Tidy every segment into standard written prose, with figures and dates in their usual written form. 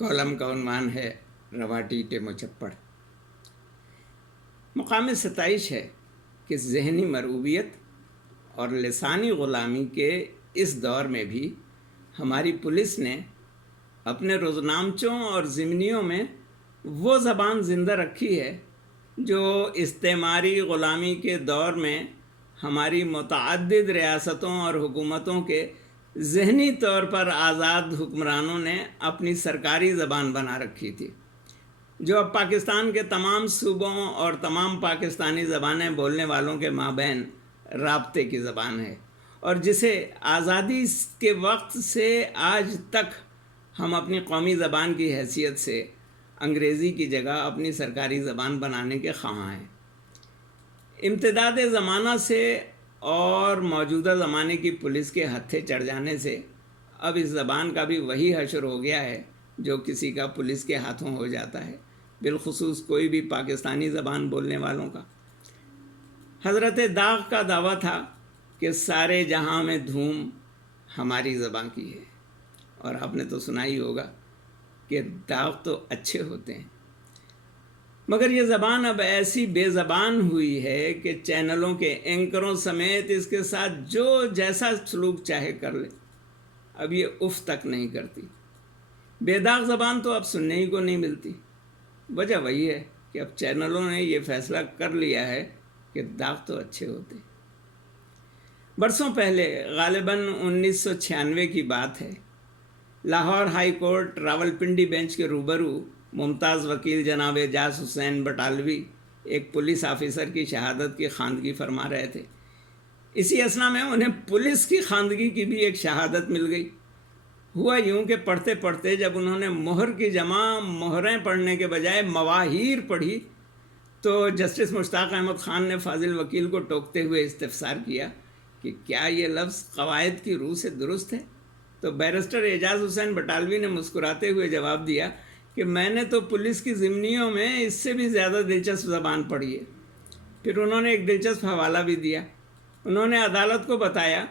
Column का उन्वान है रवाटी टे मुचप्पड़। मकाम सताइश है कि ज़हनी मरूबियत और लिसानी ग़ुलामी के इस दौर में भी हमारी पुलिस ने अपने रोज़नामचों और ज़िमनियों में वो ज़बान ज़िंदा रखी है जो इस्तेमारी ग़ुलामी के दौर में हमारी मुतअद्दिद रियासतों और हुकूमतों के ज़हनी तौर पर आज़ाद हुक्मरानों ने अपनी सरकारी ज़बान बना रखी थी, जो अब पाकिस्तान के तमाम सूबों और तमाम पाकिस्तानी ज़बानें बोलने वालों के माबैन राब्ते की ज़बान है, और जिसे आज़ादी के वक्त से आज तक हम अपनी कौमी ज़बान की हैसियत से अंग्रेज़ी की जगह अपनी सरकारी ज़बान बनाने के ख़्वाह हैं। इम्तिदाद ज़माना से और मौजूदा ज़माने की पुलिस के हत्थे चढ़ जाने से अब इस ज़बान का भी वही हशर हो गया है जो किसी का पुलिस के हाथों हो जाता है, बिलखुसूस कोई भी पाकिस्तानी ज़बान बोलने वालों का। हज़रत दाग़ का दावा था कि सारे जहां में धूम हमारी ज़बान की है, और आपने तो सुना ही होगा कि दाग़ तो अच्छे होते हैं, मगर ये ज़बान अब ऐसी बेज़बान हुई है कि चैनलों के एंकरों समेत इसके साथ जो जैसा सलूक चाहे कर ले, अब ये उफ़ तक नहीं करती। बेदाग ज़बान तो अब सुनने ही को नहीं मिलती। वजह वही है कि अब चैनलों ने ये फ़ैसला कर लिया है कि दाग तो अच्छे होते। बरसों पहले गालिबन 1996 की बात है, Lahore high court Rawalpindi bench के रूबरू मुमताज़ वकील जनाब एजाज हुसैन बटालवी एक पुलिस ऑफिसर की शहादत की खानगी फरमा रहे थे। इसी असना में उन्हें पुलिस की खानगी की भी एक शहादत मिल गई। हुआ यूं कि पढ़ते पढ़ते जब उन्होंने मोहर की जमा मोहरें पढ़ने के बजाय मवाहिर पढ़ी तो जस्टिस मुश्ताक अहमद ख़ान ने फाजिल वकील को टोकते हुए इस्तफसार किया कि क्या ये लफ्ज़ क़वायद की रूह से दुरुस्त है। तो बैरिस्टर एजाज हुसैन बटालवी ने मुस्कुराते हुए जवाब दिया कि मैंने तो पुलिस की ज़िमनियों में इससे भी ज़्यादा दिलचस्प ज़बान पढ़ी है। फिर उन्होंने एक दिलचस्प हवाला भी दिया। उन्होंने अदालत को बताया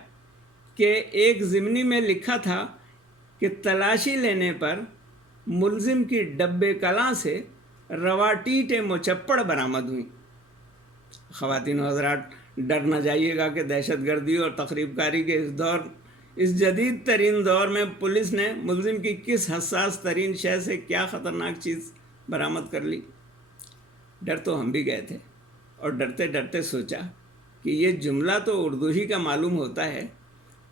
कि एक ज़िमनी में लिखा था कि तलाशी लेने पर मुलजिम की डब्बे कलां से रवाटी टे मुचप्पड़ बरामद हुई। ख़वातीन हज़रात, डर न जाइएगा कि दहशतगर्दी और तखरीबकारी के इस जदीद तरीन दौर में पुलिस ने मुलजिम की किस हसास तरीन शय से क्या ख़तरनाक चीज़ बरामद कर ली। डर तो हम भी गए थे, और डरते डरते सोचा कि ये जुमला तो उर्दू ही का मालूम होता है,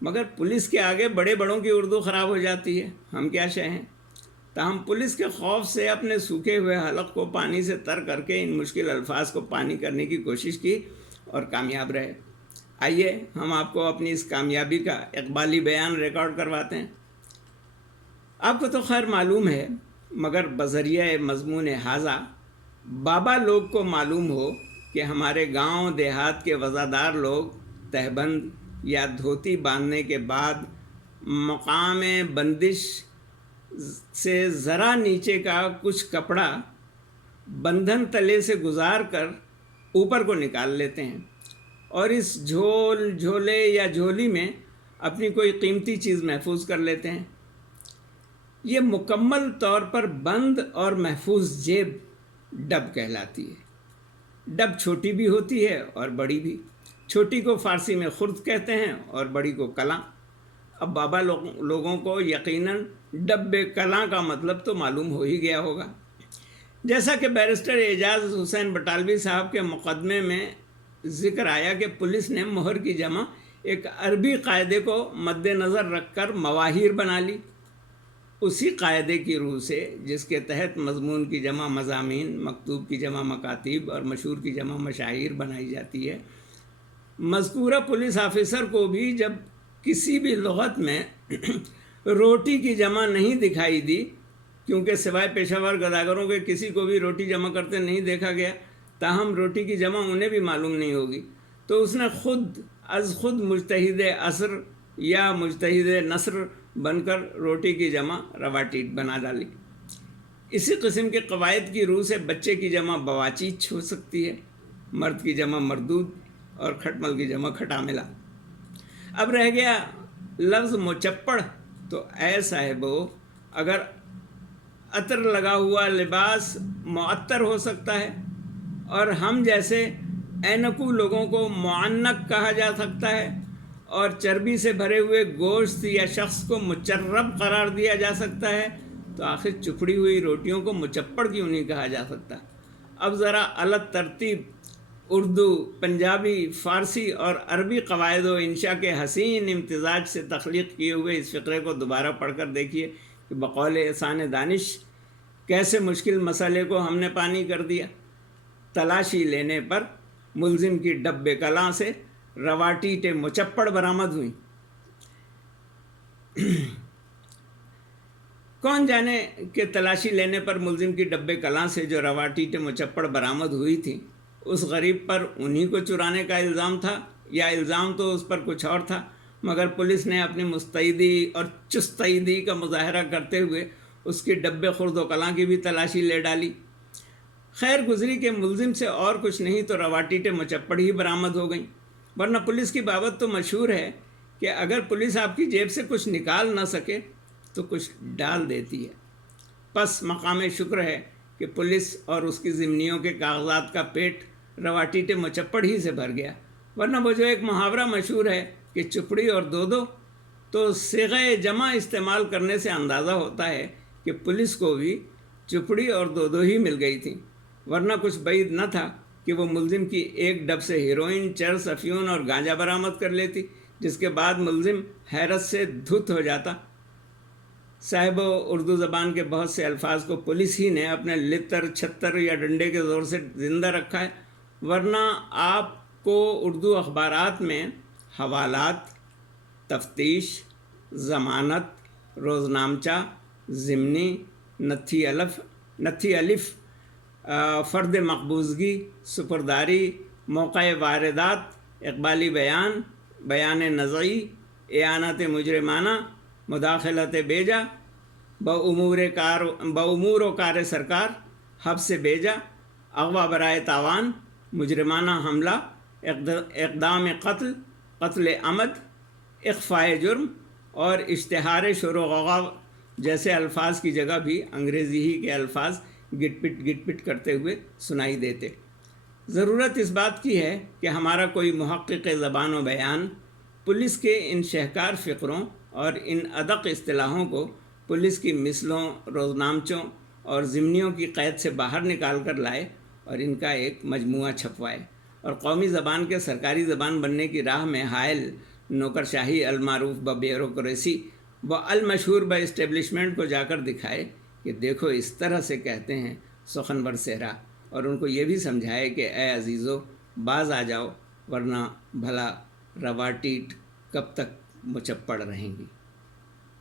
मगर पुलिस के आगे बड़े बड़ों की उर्दू ख़राब हो जाती है, हम क्या शय हैं। ताहम पुलिस के खौफ से अपने सूखे हुए हलक को पानी से तर करके इन मुश्किल अल्फाज को पानी करने की कोशिश की और कामयाब रहे। आइए हम आपको अपनी इस कामयाबी का इक़बाली बयान रिकॉर्ड करवाते हैं। आपको तो खैर मालूम है, मगर बज़रिया मज़मून हाज़ा बाबा लोग को मालूम हो कि हमारे गांव देहात के वज़ादार लोग तहबंद या धोती बांधने के बाद मकाम बंदिश से ज़रा नीचे का कुछ कपड़ा बंधन तले से गुजार कर ऊपर को निकाल लेते हैं और इस झोले या झोली में अपनी कोई कीमती चीज़ महफूज कर लेते हैं। ये मुकम्मल तौर पर बंद और महफूज जेब डब कहलाती है। डब छोटी भी होती है और बड़ी भी। छोटी को फ़ारसी में खुर्द कहते हैं और बड़ी को कलां। अब बाबा लोगों को यकीनन डब्बे कलां का मतलब तो मालूम हो ही गया होगा। जैसा कि बैरिस्टर एजाज हुसैन बटालवी साहब के मुकदमे में ज़िक्र आया कि पुलिस ने मोहर की जमा एक अरबी कायदे को मद्देनज़र रखकर मवाहिर बना ली। उसी कायदे की रूह से जिसके तहत मज़मून की जमा मज़ामीन, मकतूब की जमा मकातीब और मशहूर की जमा मशाहिर बनाई जाती है, मज़कूरा पुलिस ऑफिसर को भी जब किसी भी लुग़त में रोटी की जमा नहीं दिखाई दी, क्योंकि सिवाय पेशावर गदागरों के किसी को भी रोटी जमा करते नहीं देखा गया, ताहम रोटी की जमा उन्हें भी मालूम नहीं होगी, तो उसने खुद मुजतहिद असर या मुजतहिद नस्र बनकर रोटी की जमा रवाटीट बना डाली। इसी किस्म के क़वायद की रूह से बच्चे की जमा बवाचीच हो सकती है, मर्द की जमा मरदूद और खटमल की जमा खटामिला। अब रह गया लफ्ज़ मुचप्पड़, तो ऐ साहिबो, अगर عطر لگا ہوا لباس معطر ہو سکتا ہے، اور ہم جیسے اینکو لوگوں کو معنق کہا جا سکتا ہے، اور چربی سے بھرے ہوئے گوشت یا شخص کو مچرب قرار دیا جا سکتا ہے، تو آخر چپڑی ہوئی روٹیوں کو مچپڑ کیوں نہیں کہا جا سکتا؟ اب ذرا الگ ترتیب اردو، پنجابی، فارسی اور عربی قواعد و انشاء کے حسین امتزاج سے تخلیق کیے ہوئے اس فقرے کو دوبارہ پڑھ کر دیکھیے کہ بقول احسان دانش کیسے مشکل مسئلے کو ہم نے پانی کر دیا۔ تلاشی لینے پر ملزم کی ڈبے کلاں سے رواٹیٹیں مچپڑ برآمد ہوئیں۔ کون جانے کہ تلاشی لینے پر ملزم کی ڈبے کلاں سے جو رواٹیٹیں مچپڑ برآمد ہوئی تھیں، اس غریب پر انہی کو چرانے کا الزام تھا، یا الزام تو اس پر کچھ اور تھا، مگر پولیس نے اپنی مستعدی اور چستعدی کا مظاہرہ کرتے ہوئے اس کی ڈبے خرد و کلاں کی بھی تلاشی لے ڈالی۔ خیر گزری کہ ملزم سے اور کچھ نہیں تو رواٹیٹیں مچپڑ ہی برآمد ہو گئیں، ورنہ پولیس کی بابت تو مشہور ہے کہ اگر پولیس آپ کی جیب سے کچھ نکال نہ سکے تو کچھ ڈال دیتی ہے۔ پس مقام شکر ہے کہ پولیس اور اس کی ضمنیوں کے کاغذات کا پیٹ رواٹیٹیں مچپڑ ہی سے بھر گیا، ورنہ وہ جو ایک محاورہ مشہور ہے کہ چپڑی اور دو تو صیغہ جمع استعمال کرنے سے اندازہ ہوتا ہے کہ پولیس کو بھی چپڑی اور دو ہی مل گئی تھیں، ورنہ کچھ بعید نہ تھا کہ وہ ملزم کی ایک ڈب سے ہیروئن، چرس، افیون اور گانجا برآمد کر لیتی، جس کے بعد ملزم حیرت سے دھت ہو جاتا۔ صاحب اردو زبان کے بہت سے الفاظ کو پولیس ہی نے اپنے لتر، چھتر یا ڈنڈے کے زور سے زندہ رکھا ہے، ورنہ آپ کو اردو اخبارات میں حوالات، تفتیش، ضمانت، روزنامچہ، ضمنی، نتھی الف، فرد مقبوضگی، سپرداری، موقع واردات، اقبالی بیان، بیان نزعی، اعانت مجرمانہ، مداخلت بیجا، بامور و کار سرکار، حبس بیجا، اغوا برائے تاوان، مجرمانہ حملہ، اقدام قتل، قتل عمد، اخفاء جرم اور اشتہار شور و غوغا جیسے الفاظ کی جگہ بھی انگریزی ہی کے الفاظ گٹ پٹ کرتے ہوئے سنائی دیتے۔ ضرورت اس بات کی ہے کہ ہمارا کوئی محقق زبان و بیان پولیس کے ان شہکار فقروں اور ان ادق اصطلاحوں کو پولیس کی مثلوں، روزنامچوں اور ضمنیوں کی قید سے باہر نکال کر لائے اور ان کا ایک مجموعہ چھپوائے، اور قومی زبان کے سرکاری زبان بننے کی راہ میں حائل نوکرشاہی المعروف بیوروکریسی و المشہور اسٹیبلشمنٹ کو جا کر دکھائے کہ دیکھو اس طرح سے کہتے ہیں سخنور صحرا، اور ان کو یہ بھی سمجھائے کہ اے عزیزو باز آ جاؤ، ورنہ بھلا رواٹیٹ کب تک مچپڑ رہیں گی۔